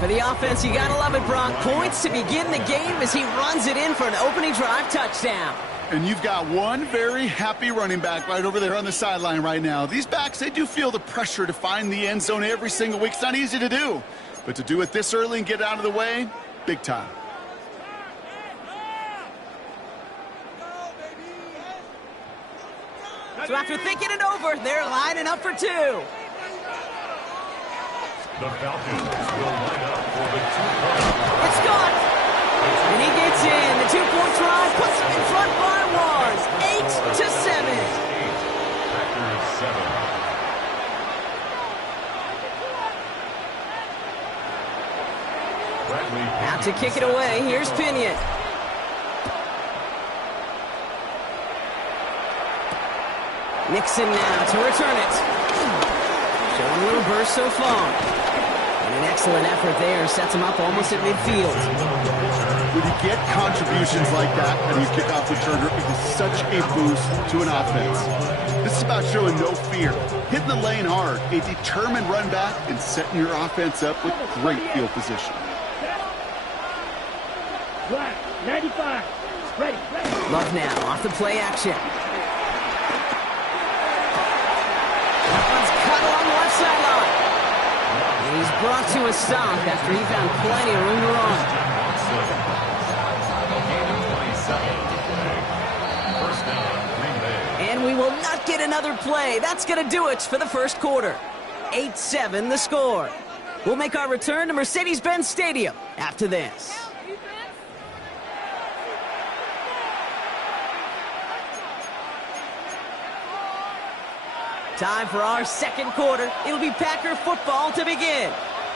For the offense, you gotta love it, Brock. Points to begin the game as he runs it in for an opening drive touchdown. And you've got one very happy running back right over there on the sideline right now. These backs, they do feel the pressure to find the end zone every single week. It's not easy to do. But to do it this early and get out of the way, big time. So after thinking it over, they're lining up for two. The Falcons will line up for the 2-point. It's gone. And he gets in. The 2-point try puts him in front by one. 8-7. Packers 7. Out to kick it away. Here's Pinion. Nixon now to return it. Showing a little burst so far. And an excellent effort there. Sets him up almost at midfield. When you get contributions like that and you kick off returner, it is such a boost to an offense. This is about showing no fear, hitting the lane hard, a determined run back, and setting your offense up with great field position. 95. Ready. Love now off the play action. That one's cut along the left sideline. And he's brought to a stop after he found plenty of room to run. And we will not get another play. That's going to do it for the first quarter. 8-7 the score. We'll make our return to Mercedes-Benz Stadium after this. Time for our second quarter. It'll be Packer football to begin.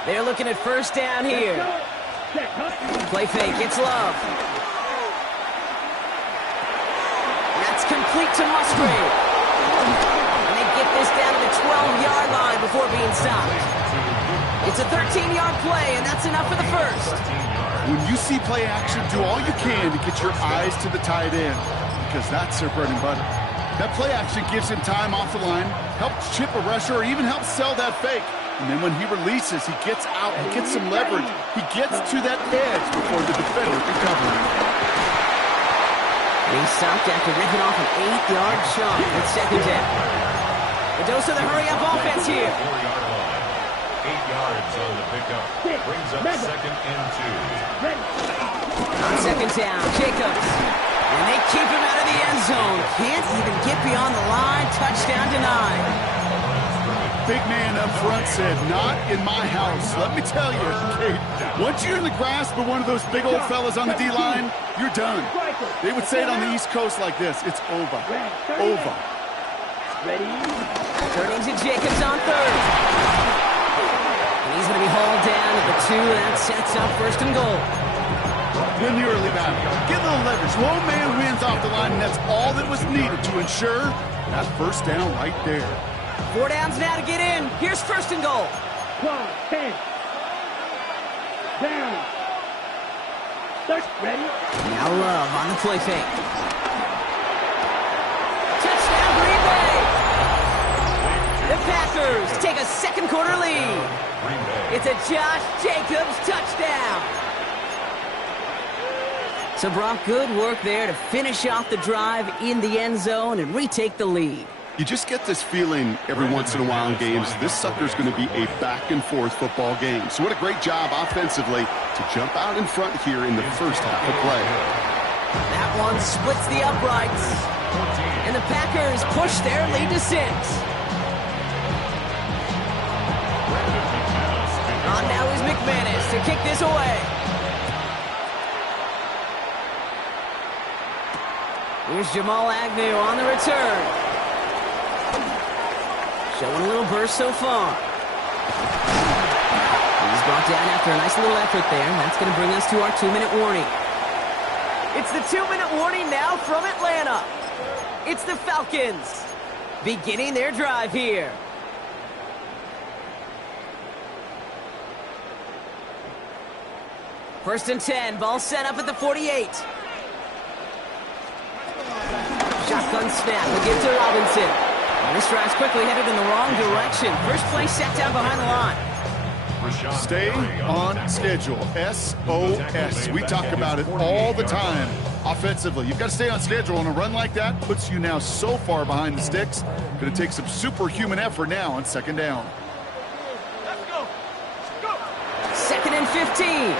They're looking at first down here. Play fake, it's Love. That's complete to Musgrave. And they get this down to the 12-yard line before being stopped. It's a 13-yard play, and that's enough for the first. When you see play action, do all you can to get your eyes to the tight end, because that's their bread and butter. That play action gives him time off the line, helps chip a rusher, or even helps sell that fake. And then when he releases, he gets out, he gets some leverage. He gets to that edge before the defender can cover him. And he's stopped after ripping off an 8-yard shot with second down. A dose of the hurry-up offense here. 4-yard line. 8 yards on the pickup. Brings up second and 2. On second down, Jacobs. And they keep him out of the end zone. Can't even get beyond the line. Touchdown denied. Big man up front said, not in my house. Let me tell you, Kate, once you're in the grasp of one of those big old fellas on the D-line, you're done. They would say it on the East Coast like this. It's over. Over. Turning to Jacobs on third. And he's going to be hauled down at the 2. That sets up first and goal. Win the early battle. Get a little leverage. One man wins off the line, and that's all that was needed to ensure that first down right there. 4 downs now to get in. Here's first and goal. 10. Down. Ready? Now Love on the play fake. Touchdown Green Bay. The Packers take a second quarter lead. It's a Josh Jacobs touchdown. So Brock, good work there to finish off the drive in the end zone and retake the lead. You just get this feeling every once in a while in games, this sucker's going to be a back-and-forth football game. So what a great job offensively to jump out in front here in the first half of play. That one splits the uprights. And the Packers push their lead to 6. On now is McManus to kick this away. Here's Jamal Agnew on the return. Showing a little burst so far. He's brought down after a nice little effort there. That's going to bring us to our 2-minute warning. It's the 2-minute warning now from Atlanta. It's the Falcons beginning their drive here. First and 10, ball set up at the 48. Shotgun snap, we'll give to Robinson. And this drive's quickly headed in the wrong direction. First play set down behind the line. Stay on schedule. SOS. We talk about it all the time offensively. You've got to stay on schedule, and a run like that puts you now so far behind the sticks. Going to take some superhuman effort now on second down. Let's go. Go. 2nd and 15.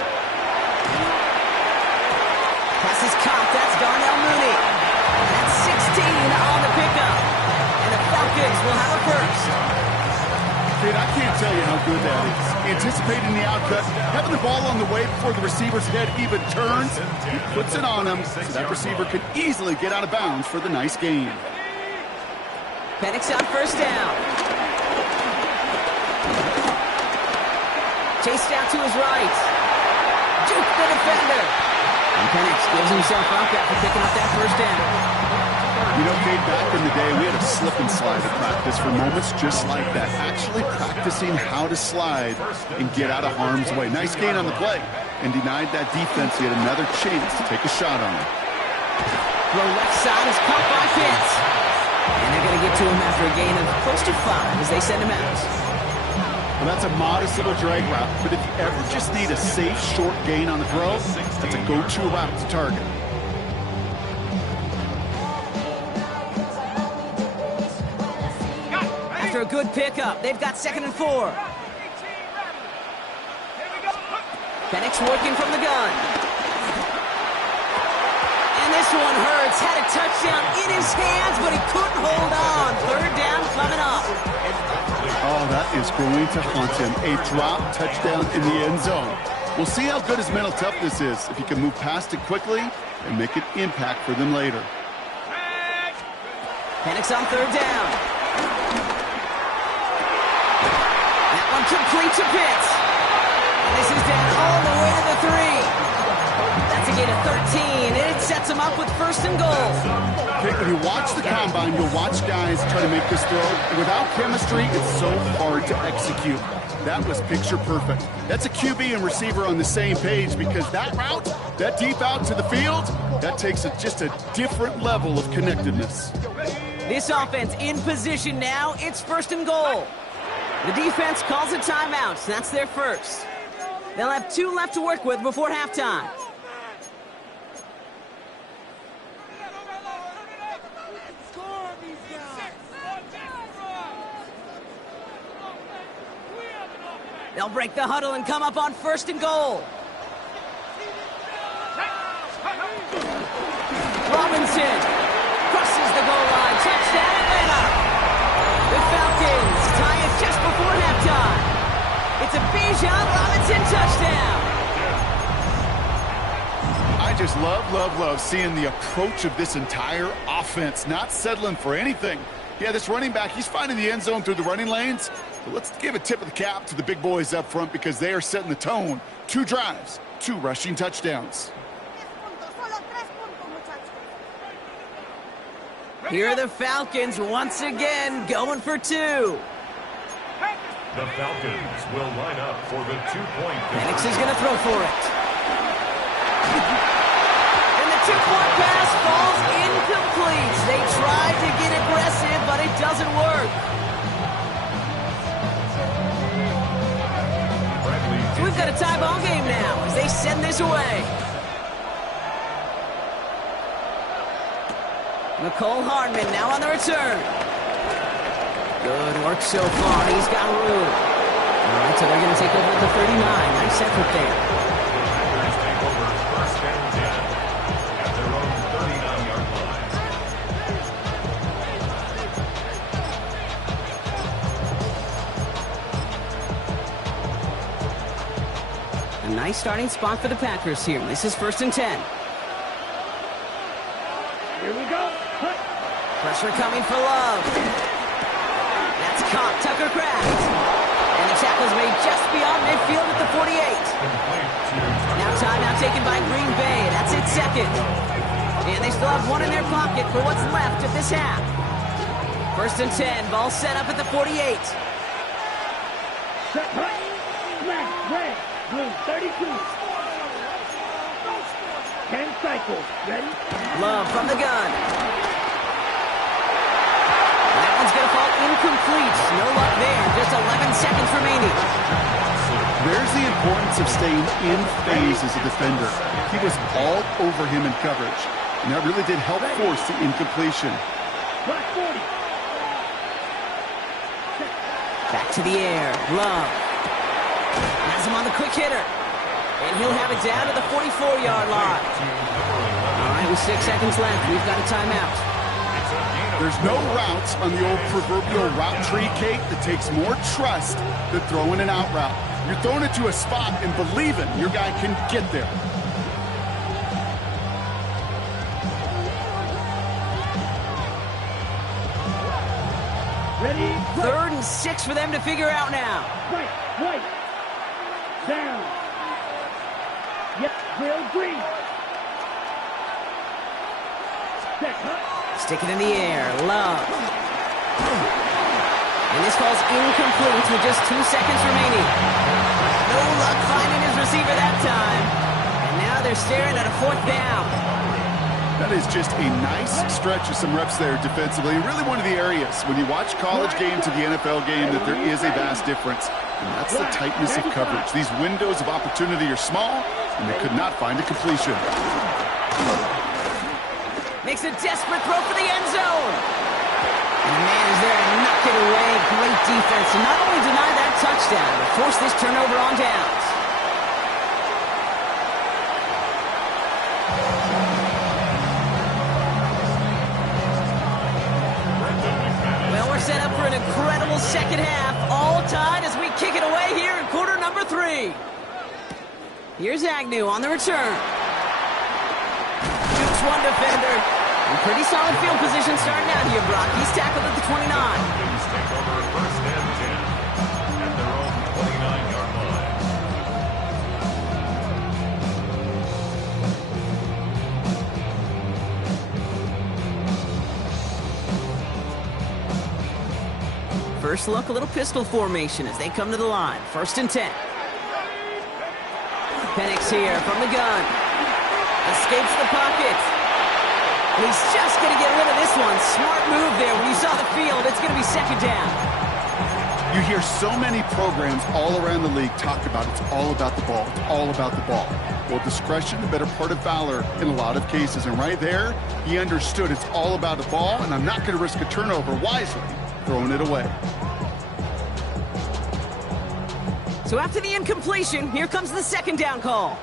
Pass is caught. That's Darnell Mooney. That's 16 on the pickup. And the Falcons will have a first. Kid, I can't tell you how good that is. Anticipating the outcut, having the ball on the way before the receiver's head even turns, he puts it on him so that receiver could easily get out of bounds for the nice gain. Penix on first down. Chased out to his right. Juke the defender. And Penix gives himself up after picking up that first down. You know, Kate, back in the day, we had a slip and slide at practice for moments just like that. Actually practicing how to slide and get out of harm's way. Nice gain on the play, and denied that defense yet another chance to take a shot on him. The left side is caught by Pitts. And they're going to get to him after a gain of close to 5 as they send him out. Well, that's a modest little drag route, but if you ever just need a safe, short gain on the throw, that's a go-to route to target. After a good pickup, they've got 2nd and 4. Penix working from the gun. And this one hurts. Had a touchdown in his hands, but he couldn't hold on. 3rd down coming up. Oh, that is going to haunt him. A drop touchdown in the end zone. We'll see how good his mental toughness is if he can move past it quickly and make an impact for them later. Penix on 3rd down. Complete to Pitts. And this is down all the way to the 3. That's a gain of 13, and it sets him up with 1st and goal. Okay, when you watch the combine, you'll watch guys try to make this throw. Without chemistry, it's so hard to execute. That was picture perfect. That's a QB and receiver on the same page, because that route, that deep out to the field, that takes just a different level of connectedness. This offense in position now. It's 1st and goal. The defense calls a timeout. That's their first. They'll have 2 left to work with before halftime. They'll break the huddle and come up on 1st and goal. Robinson crosses the goal line. Touchdown, Atlanta. The Falcons tie it just before halftime. It's a Bijan Robinson touchdown. I just love seeing the approach of this entire offense, not settling for anything. Yeah, this running back, he's finding the end zone through the running lanes. But let's give a tip of the cap to the big boys up front, because they are setting the tone. 2 drives, 2 rushing touchdowns. Here are the Falcons once again going for 2. The Falcons will line up for the 2-point. Penix is going to throw for it. And the 2-point pass falls incomplete. They tried to get aggressive, but it doesn't work. So we've got a tie ball game now as they send this away. Nicole Hardman now on the return. Good work so far. He's got room. All right, so they're going to take over at the 39. Nice effort there. Packers take over 1st and 10 at their own 39-yard line. A nice starting spot for the Packers here. This is 1st and 10. Here we go. Hut. Pressure coming for Love. That's caught. Tucker Kraft. And the tackle's made just beyond midfield at the 48. Now timeout taken by Green Bay. That's it, 2nd. And they still have 1 in their pocket for what's left of this half. 1st and 10. Ball set up at the 48. Set, hut. Black, red, blue, 32. 10 cycles. Ready? Love from the gun. That one's going to fall incomplete. No luck there. Just 11 seconds remaining. There's the importance of staying in phase as a defender. He was all over him in coverage, and that really did help force the incompletion. Back to the air. Love. Has him on the quick hitter. And he'll have it down to the 44-yard line. All right, with 6 seconds left, we've got a timeout. There's no routes on the old proverbial route tree, Kate, that takes more trust than throwing an out route. You're throwing it to a spot and believing your guy can get there. Ready? 3rd and 6 for them to figure out now. Right. Down. Yep, Will Green. Set, Stick it in the air. Love. And this ball's incomplete with just 2 seconds remaining. No luck finding his receiver that time. And now they're staring at a 4th down. That is just a nice stretch of some reps there defensively. Really one of the areas when you watch college game to the NFL game that there is a vast difference. And that's the tightness of coverage. These windows of opportunity are small, and they could not find a completion. Makes a desperate throw for the end zone. And the man is there to knock it away. Great defense to not only deny that touchdown, but force this turnover on downs. Well, we're set up for an incredible second half. All tied as we kick it away here in quarter number 3. Here's Agnew on the return. Shoots one defender. In pretty solid field position starting out here, Brock. He's tackled at the 29. Falcons take over 1st and 10 at their own 29-yard line. First look, a little pistol formation as they come to the line. 1st and 10. Penix here from the gun. Escapes the pocket. He's just going to get rid of this one. Smart move there. When you saw the field, it's going to be 2nd down. You hear so many programs all around the league talk about it's all about the ball. It's all about the ball. Well, discretion, the better part of valor in a lot of cases. And right there, he understood it's all about the ball, and I'm not going to risk a turnover wisely, throwing it away. So after the incompletion, here comes the 2nd down call.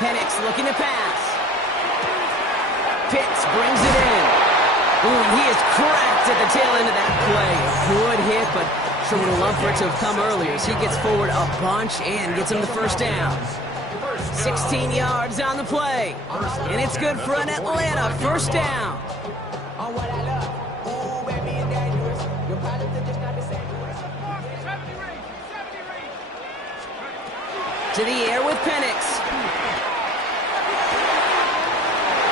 Penix looking to pass. Pitts brings it in. Ooh, and he is cracked at the tail end of that play. A good hit, but sure would have loved for it to have come earlier as he gets forward a bunch and gets him the 1st down. 16 yards on the play. And it's good for an Atlanta 1st down. To the air with Penix.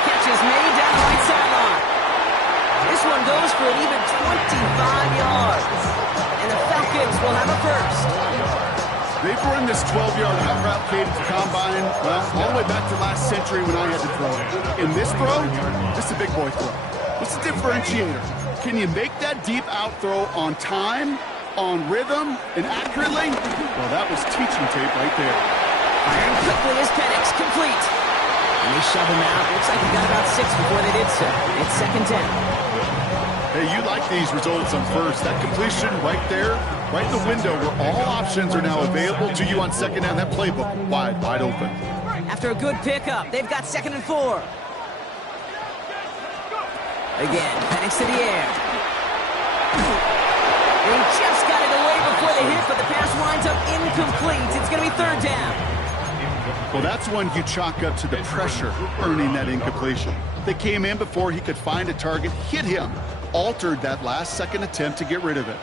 Catch is made down the right sideline. This one goes for an even 25 yards. And the Falcons will have a 1st. They've run this 12-yard out route, Kate, at the combine, well, all the way back to last century when I had to throw it. In this throw, this is a big boy throw. What's the differentiator? Can you make that deep out throw on time, on rhythm, and accurately? Well, that was teaching tape right there. Firing quickly is Penix, complete. And they shove him out. Looks like he got about 6 before they did so. It's 2nd down. Hey, you like these results on 1st. That completion right there, right in the window where all options are now available to you on 2nd down. That playbook wide open. After a good pickup, they've got 2nd and 4. Again, Penix to the air. They just got it away before the hit, but the pass winds up incomplete. It's going to be 3rd down. Well, that's one you chalk up to the pressure earning that incompletion. They came in before he could find a target, hit him, altered that last 2nd attempt to get rid of it.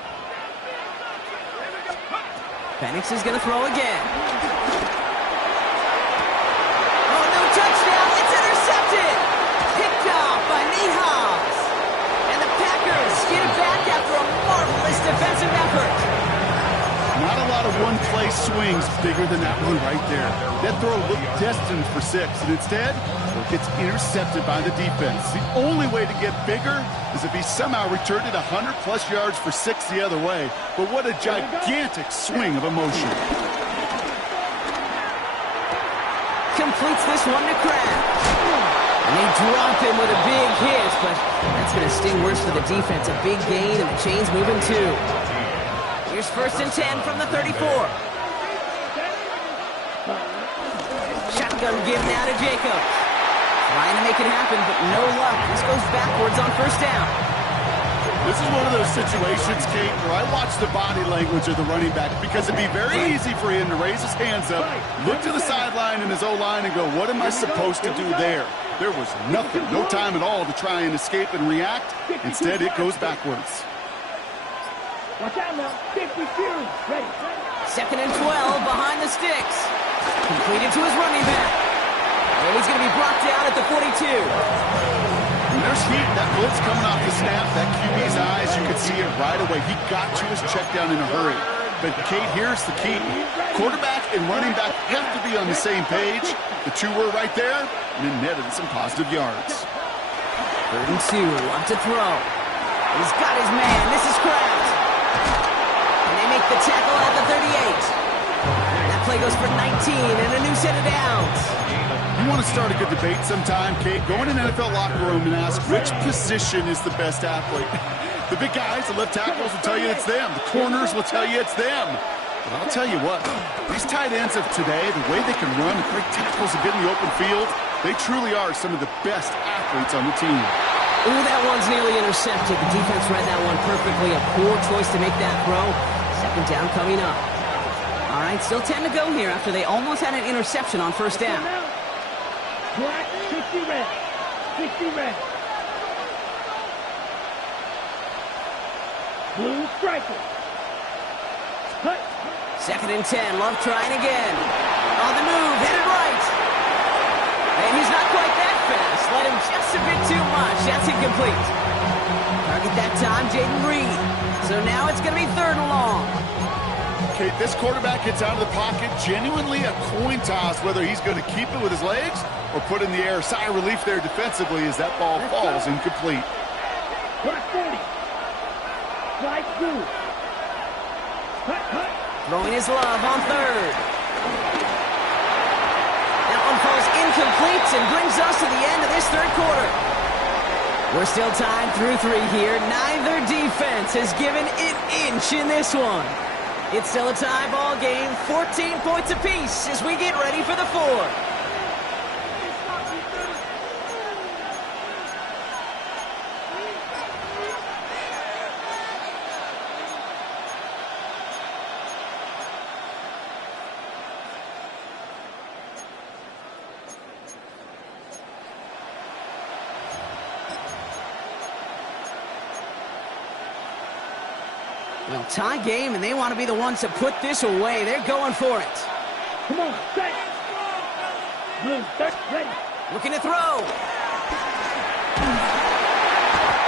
Penix is going to throw again. Oh, no touchdown. It's intercepted. Picked off by Hobbs. And the Packers get it back after a marvelous defensive effort. Not a lot of one-play swings bigger than that one right there. That throw looked destined for 6, and instead, we're gets intercepted by the defense. The only way to get bigger is if he somehow returned it 100-plus yards for 6 the other way. But what a gigantic swing of emotion. Completes this one to Kraft. And they drop him with a big hit, but that's going to sting worse for the defense. A big gain, and the chain's moving too. Here's 1st and 10 from the 34. Shotgun give now to Jacobs. Trying to make it happen, but no luck. This goes backwards on 1st down. This is one of those situations, Kate, where I watch the body language of the running back, because it'd be very easy for him to raise his hands up, look to the sideline in his O-line and go, what am I supposed to do there? There was nothing, no time at all to try and escape and react. Instead, it goes backwards. Watch out now. 50 series. Ready. 2nd and 12 behind the sticks. Completed to his running back. And he's going to be brought down at the 42. When there's heat, that blitz coming off the snap, that QB's eyes, you could see it right away. He got to his check down in a hurry. But, Kate, here's the key. Quarterback and running back have to be on the same page. The two were right there, and it netted some positive yards. 3rd and 2, want to throw. He's got his man. This is Kraft. And they make the tackle at the 38. That play goes for 19 and a new set of downs. You want to start a good debate sometime, Kate? Go in an NFL locker room and ask which position is the best athlete. The big guys, the left tackles will tell you it's them. The corners will tell you it's them. But I'll tell you what, these tight ends of today, the way they can run, the great tackles and get in the open field, they truly are some of the best athletes on the team. Ooh, that one's nearly intercepted. The defense read that one perfectly. A poor choice to make that throw. 2nd down coming up. All right, still 10 to go here after they almost had an interception on 1st down. Black, 60 red. 60 red. Blue striker. Cut. 2nd and 10. Love trying again. On the move, headed right. And he's not quite that fast. Let him just a bit too much. That's incomplete. Target that time, Jaden Reed. So now it's going to be 3rd and long. Okay, this quarterback gets out of the pocket, genuinely a coin toss whether he's going to keep it with his legs or put in the air. Sigh of relief there defensively as that ball falls incomplete. Black 40. Slide 2. Cut, cut. Throwing his love on 3rd. That one falls incomplete and brings us to the end of this 3rd quarter. We're still tied through 3 here. Neither defense has given an inch in this one. It's still a tie ball game, 14 points apiece as we get ready for the 4th. Well, tie game, and they want to be the ones to put this away. They're going for it. Come on, set. Blue, ready. Looking to throw.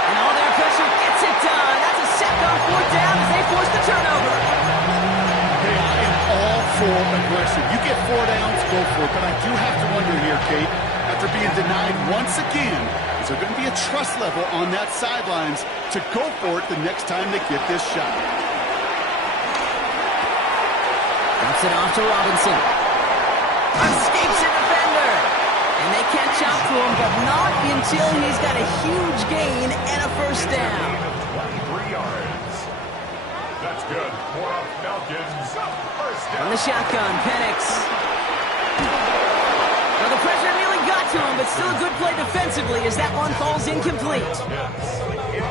And all their pressure gets it done. That's a sack on 4th down as they force the turnover. Hey, I am all for aggression. You get 4 downs, go for it. But I do have to wonder here, Kate, after being denied once again, is there going to be a trust level on that sidelines to go for it the next time they get this shot? Drops it off to Robinson. Escapes a defender. And they catch up to him, but not until he's got a huge gain and a 1st down. 23 yards. That's good. More off Falcons. 1st down. On the shotgun, Penix. Well, the pressure nearly got to him, but still a good play defensively as that one falls incomplete.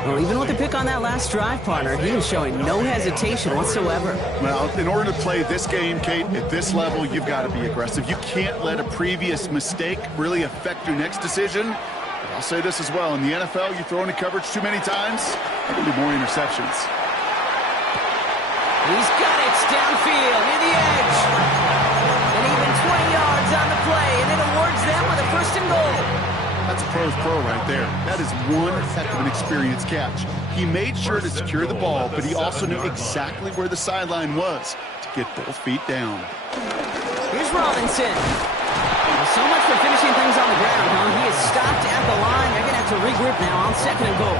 Well, even with the pick on that last drive, partner, he was showing no hesitation whatsoever. Well, in order to play this game, Kate, at this level, you've got to be aggressive. You can't let a previous mistake really affect your next decision. But I'll say this as well. In the NFL, you throw into coverage too many times, there'll be more interceptions. He's got it downfield near the edge. And even 20 yards on the play, and it awards them with a 1st and goal. That's a pro's pro right there. That is one heck of an experienced catch. He made sure to secure the ball, but he also knew exactly where the sideline was to get both feet down. Here's Robinson. He'll So much for finishing things on the ground, huh? He is stopped at the line. They're going to have to regroup now on 2nd and goal.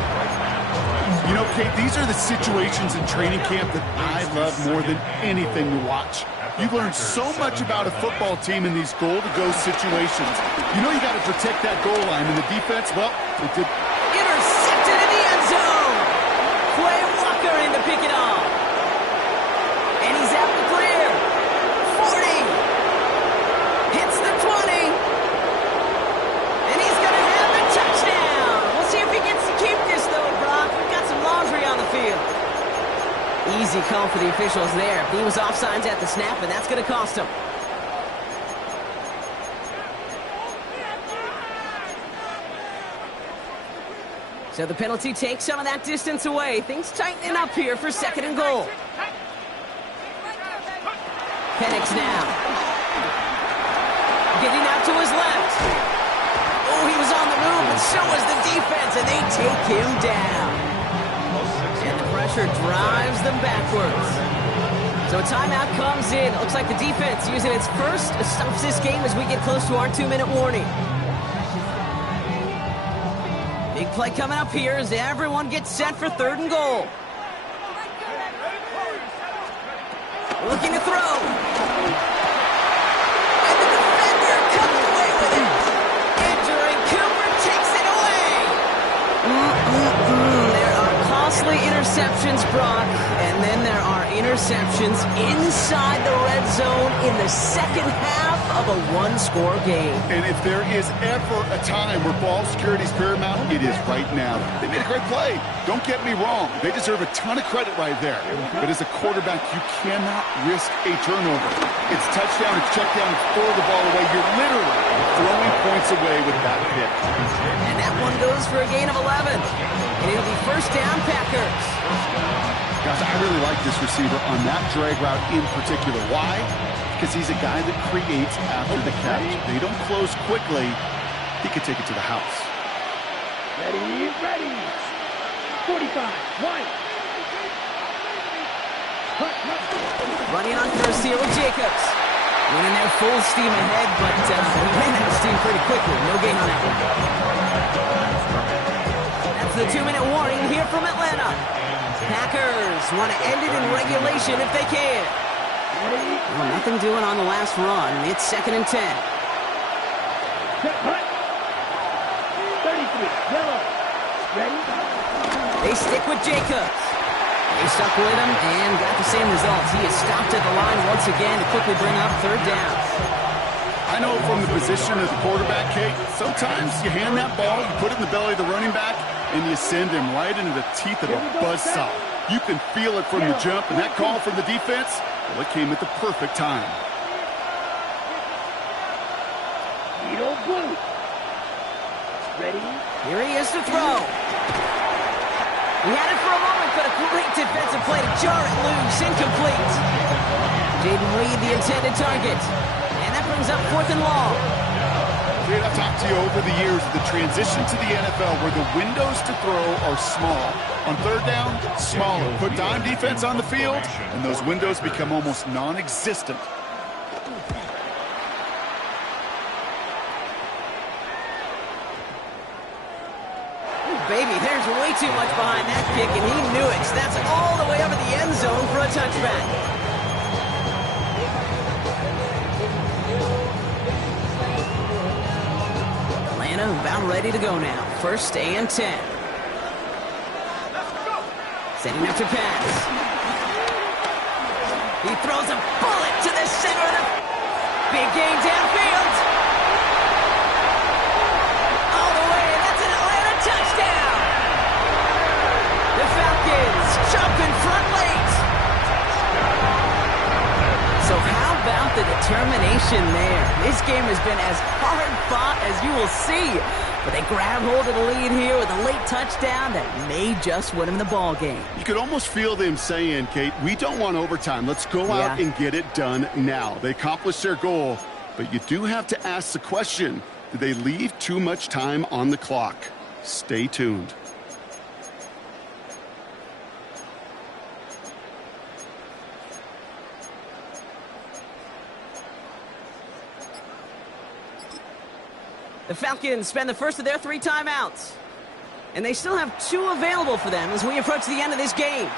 You know, Kate, these are the situations in training camp that I love more than anything to watch. You learn so much about a football team in these goal-to-go situations. You know you got to protect that goal line, and the defense, well, it did. Intercepted in the end zone. Quay Walker in to pick it off. And he's out the clear. 40. Hits the 20. And he's going to have a touchdown. We'll see if he gets to keep this, though, Brock. We've got some laundry on the field. Easy call for the officials there. He was offsides at the snap, and that's going to cost him. So the penalty takes some of that distance away. Things tightening up here for 2nd and goal. Penix now. Getting out to his left. Oh, he was on the move, and so was the defense, and they take him down. And the pressure drives them backwards. So a timeout comes in. It looks like the defense using its first stops this game as we get close to our 2-minute warning. Big play coming up here as everyone gets set for 3rd and goal. Looking to throw. And the defender comes away with it. Andrew Cooper takes it away. There are costly interceptions, Brock, and then there are interceptions inside the red zone in the second half of a one-score game. And if there is ever a time where ball security is paramount, it is right now. They made a great play. Don't get me wrong. They deserve a ton of credit right there. But as a quarterback, you cannot risk a turnover. It's touchdown, it's check down, throw the ball away. You're literally throwing points away with that pick. And that one goes for a gain of 11. And it'll be 1st down, Packers. Guys, I really like this receiver on that drag route in particular. Why? Because he's a guy that creates after the catch. They don't close quickly. He could take it to the house. Ready, ready. 45, White. Running on first here with Jacobs. Running there full steam ahead, but he ran out of steam pretty quickly. No gain on that one. That's the 2-minute warning here from Atlanta. Packers want to end it in regulation if they can. Well, nothing doing on the last run. It's 2nd and 10. 33, yellow. Ready? They stick with Jacobs. They stuck with him and got the same results. He is stopped at the line once again to quickly bring up 3rd down. I know from the position of the quarterback, Kate, sometimes you hand that ball, you put it in the belly of the running back, and you send him right into the teeth of a buzzsaw. You can feel it from the jump, and that call from the defense, well, it came at the perfect time. Needle blue. Ready? Here he is to throw. He had it for a moment, but a great defensive play to jar it loose. Incomplete. Jaden Reed, the intended target. And that brings up 4th and long. Dude, I've talked to you over the years of the transition to the NFL where the windows to throw are small. On 3rd down, smaller. Put dime defense on the field, and those windows become almost non-existent. Baby, there's way too much behind that kick, and he knew it. So that's all the way up in the end zone for a touchback. Atlanta about ready to go now. 1st and 10. Setting up to pass. He throws a bullet to the center of the big gain downfield. All the way, and that's an Atlanta touchdown. The Falcons jump in front late. So how about the determination there? This game has been as hard fought as you will see. But they grab hold of the lead here with a late touchdown that may just win them the ball game. You could almost feel them saying, Kate, we don't want overtime. Let's go out and get it done now. They accomplished their goal, but you do have to ask the question, did they leave too much time on the clock? Stay tuned. The Falcons spend the first of their 3 timeouts. And they still have 2 available for them as we approach the end of this game.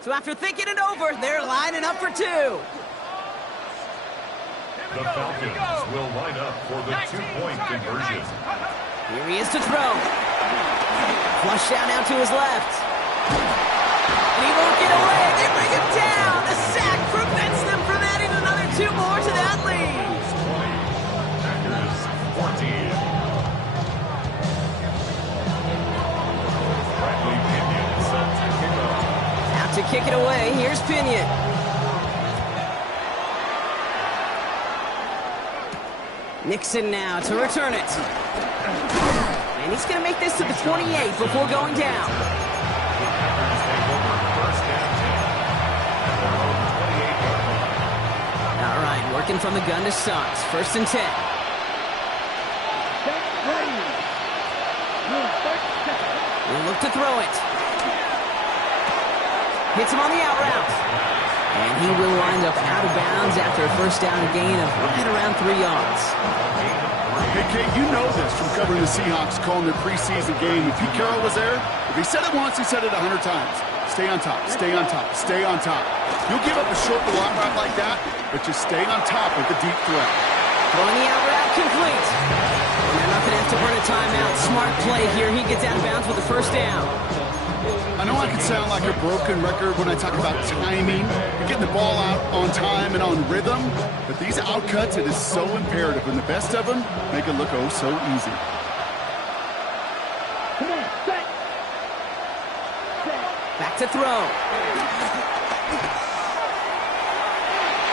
So after thinking it over, they're lining up for 2. The Falcons will line up for the 2-point conversion. Here he is to throw. Flush down now to his left. And he won't get away. They bring him down. The sack prevents them from adding another 2 more to that lead. Packers 14. Bradley Pinion set to kick off. Out to kick it away. Here's Pinion. Nixon now to return it. And he's going to make this to the 28 before going down. All right, working from the gun to start. 1st and 10. We'll look to throw it. Hits him on the out route. And he will wind up out of bounds after a 1st down gain of right around 3 yards. Hey, Kate, you know this from covering the Seahawks, calling their preseason game. When Pete Carroll was there, if he said it once, he said it 100 times. Stay on top, stay on top, stay on top. You'll give up a short to long route like that, but just stay on top with the deep threat. Throwing the out route complete. And they're not going to have to burn a timeout. Smart play here. He gets out of bounds with the 1st down. I know I can sound like a broken record when I talk about timing, getting the ball out on time and on rhythm, but these outcuts, it is so imperative, and the best of them make it look oh so easy. Come on, set. Back to throw.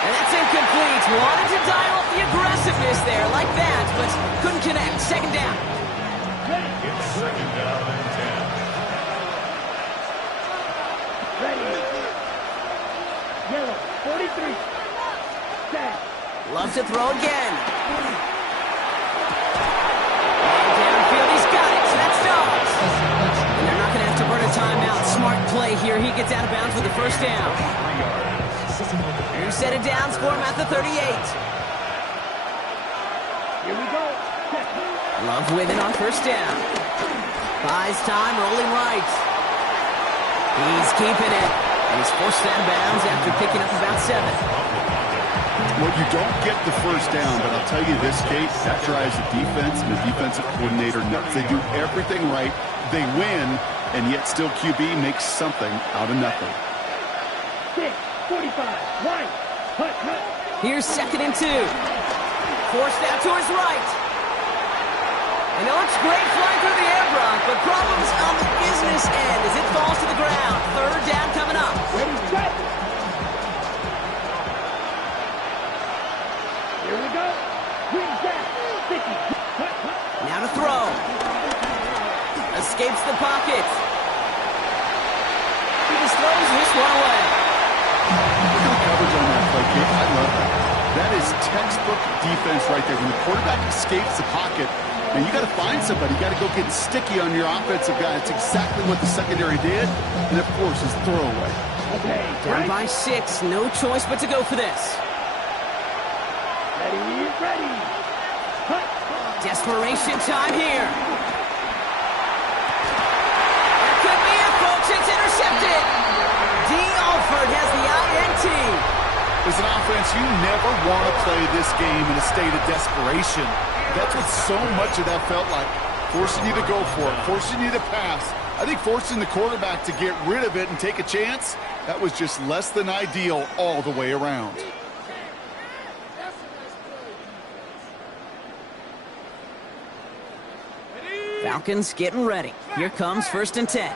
And that's incomplete. Wanted to dial up the aggressiveness there like that, but couldn't connect. 2nd down. It's 2nd down and 10. Ready. Yellow, 43. Set. Love to throw again. And downfield, he's got it. So that's Dobbs. And they're not going to have to burn a timeout. Smart play here. He gets out of bounds with the 1st down. You set it down for him at the 38. Here we go. Set. Love with it on 1st down. Buys time, rolling right. He's keeping it. And he's forced out of bounds after picking up about 7. Well, you don't get the 1st down, but I'll tell you this, Kate, that drives the defense and the defensive coordinator nuts. They do everything right. They win, and yet still QB makes something out of nothing. 6, 45, right. Hut, hut. Here's 2nd and 2. Forced out to his right. And it looks great flying through the air, Brock, but problems on the business end as it falls to the ground. 3rd down coming up. Ready, set. Here we go. Wing back. 50. Hut, hut. Now to throw. Escapes the pocket. He just throws this one away. Look at the coverage on that play, Kate. I love that. That is textbook defense right there. When the quarterback escapes the pocket, and you got to find somebody. You got to go get sticky on your offensive guy. It's exactly what the secondary did, and of course, his throwaway. Okay, Down right. by 6. No choice but to go for this. Ready, ready. Hut. Desperation time here. That could be it, folks. It's intercepted. D. Alford has the INT. As an offense, you never want to play this game in a state of desperation. That's what so much of that felt like. Forcing you to go for it, forcing you to pass. I think forcing the quarterback to get rid of it and take a chance, that was just less than ideal all the way around. Falcons getting ready. Here comes 1st and 10.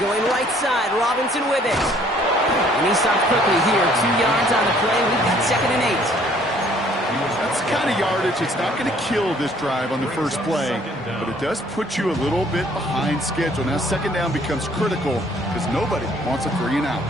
Going right side, Robinson with it. And he stops quickly here. 2 yards on the play. We've got 2nd and 8. That's the kind of yardage. It's not going to kill this drive on the first play, but it does put you a little bit behind schedule. Now 2nd down becomes critical because nobody wants a 3 and out.